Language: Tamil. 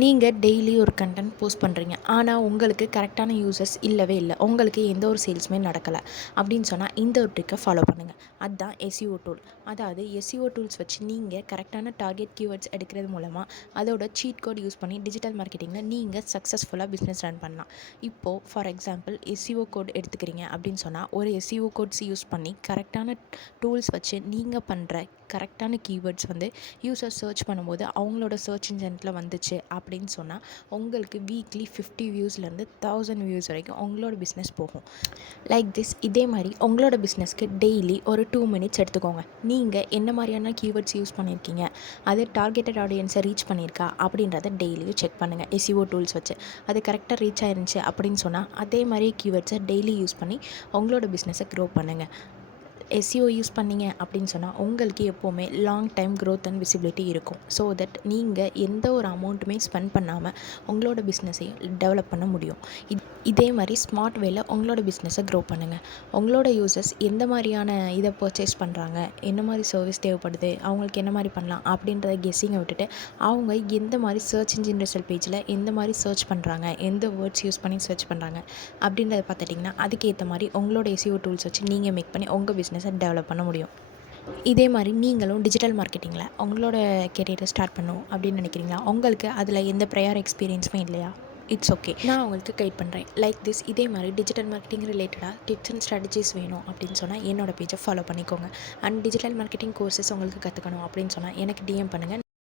நீங்கள் டெய்லி ஒரு கண்டென்ட் போஸ்ட் பண்ணுறீங்க, ஆனால் உங்களுக்கு கரெக்டான யூசர்ஸ் இல்லவே இல்லை, உங்களுக்கு எந்த ஒரு சேல்ஸுமே நடக்கலை அப்படின்னு சொன்னால் இந்த ஒரு ட்ரிக்கை ஃபாலோ பண்ணுங்கள். அதுதான் எஸ்இஓ டூல். அதாவது எஸ்இஓ டூல்ஸ் வச்சு நீங்கள் கரெக்டான டார்கெட் கீவேர்ட்ஸ் எடுக்கிறது மூலமாக அதோட சீட் கோட் யூஸ் பண்ணி டிஜிட்டல் மார்க்கெட்டிங்கில் நீங்கள் சக்ஸஸ்ஃபுல்லாக பிஸ்னஸ் ரன் பண்ணலாம். இப்போது ஃபார் எக்ஸாம்பிள் எஸ்இஓ கோட் எடுத்துக்கிறீங்க அப்படின்னு சொன்னால் ஒரு எஸ்இஓ கோட்ஸ் யூஸ் பண்ணி கரெக்டான டூல்ஸ் வச்சு நீங்கள் பண்ணுற கரெக்டான கீவேர்ட்ஸ் யூசர் சர்ச் பண்ணும்போது அவங்களோட சர்ச் இன்ஜினில் வந்துச்சு அப்படின்னு சொன்னால் உங்களுக்கு வீக்லி 50 வியூஸ்லேருந்து 1000 வியூஸ் வரைக்கும் உங்களோட பிஸ்னஸ் போகும். Like this. இதே மாதிரி உங்களோட பிஸ்னஸ்க்கு டெய்லி ஒரு 2 மினிட்ஸ் எடுத்துக்கோங்க. நீங்கள் என்ன மாதிரியான கீவேர்ட்ஸ் யூஸ் பண்ணியிருக்கீங்க, அது டார்கெட்டட் ஆடியன்ஸை ரீச் பண்ணியிருக்கா அப்படின்றத டெய்லியும் செக் பண்ணுங்கள் எஸ்இஓ டூல்ஸ் வச்சு. அது கரெக்டாக ரீச் ஆயிருந்துச்சு அப்படின்னு சொன்னால் அதே மாதிரி கீவேர்ட்ஸை டெய்லி யூஸ் பண்ணி உங்களோட பிஸ்னஸை க்ரோ பண்ணுங்கள். எஸ்இஓ யூஸ் பண்ணீங்க அப்படின்னு சொன்னால் உங்களுக்கு எப்போவுமே long time growth and visibility இருக்கும். ஸோ தட் நீங்கள் எந்த ஒரு அமௌண்ட்டுமே ஸ்பெண்ட் பண்ணாமல் உங்களோட பிஸ்னஸையும் டெவலப் பண்ண முடியும். இதே மாதிரி ஸ்மார்ட் வேல உங்களோட பிஸ்னஸை க்ரோ பண்ணுங்கள். உங்களோட யூசர்ஸ் எந்த மாதிரியான இதை பர்ச்சேஸ் பண்ணுறாங்க, என்ன மாதிரி சர்வீஸ் தேவைப்படுது, அவங்களுக்கு என்ன மாதிரி பண்ணலாம் அப்படின்றத கெஸ்ஸிங்கை விட்டுட்டு அவங்க எந்த மாதிரி சர்ச் இன்ஜின் ரிசல்ட் பேஜில் எந்த மாதிரி சர்ச் பண்ணுறாங்க, எந்த வேர்ட்ஸ் யூஸ் பண்ணி சர்ச் பண்ணுறாங்க அப்படின்றத பார்த்துட்டிங்கன்னா அதுக்கேற்ற மாதிரி உங்களோட எஸ்இஓ டூல்ஸ் வச்சு நீங்கள் மேக் பண்ணி உங்கள் பிஸ்னஸை டெவலப் பண்ண முடியும். இதே மாதிரி நீங்களும் டிஜிட்டல் மார்க்கெட்டிங்கில் உங்களோட கெரியரை ஸ்டார்ட் பண்ணணும் அப்படின்னு நினைக்கிறீங்களா? உங்களுக்கு அதில் எந்த ப்ரையர் எக்ஸ்பீரியன்ஸுமே இல்லையா? இட்ஸ் ஓகே, நான் உங்களுக்கு கைட் பண்ணுறேன். Like this. இதே மாதிரி டிஜிட்டல் மார்க்கெட்டிங் ரிலேட்டடாக டிப்ஸ் அண்ட் ஸ்ட்ராட்டஜிஸ் வேணும் அப்படின்னு சொன்னால் என்னோட பேஜை ஃபாலோ பண்ணிக்கோங்க. அண்ட் டிஜிட்டல் மார்க்கெட்டிங் கோர்சஸ் உங்களுக்கு கற்றுக்கணும் அப்படின்னு சொன்னால் எனக்கு டிஎம் பண்ணுங்கள்.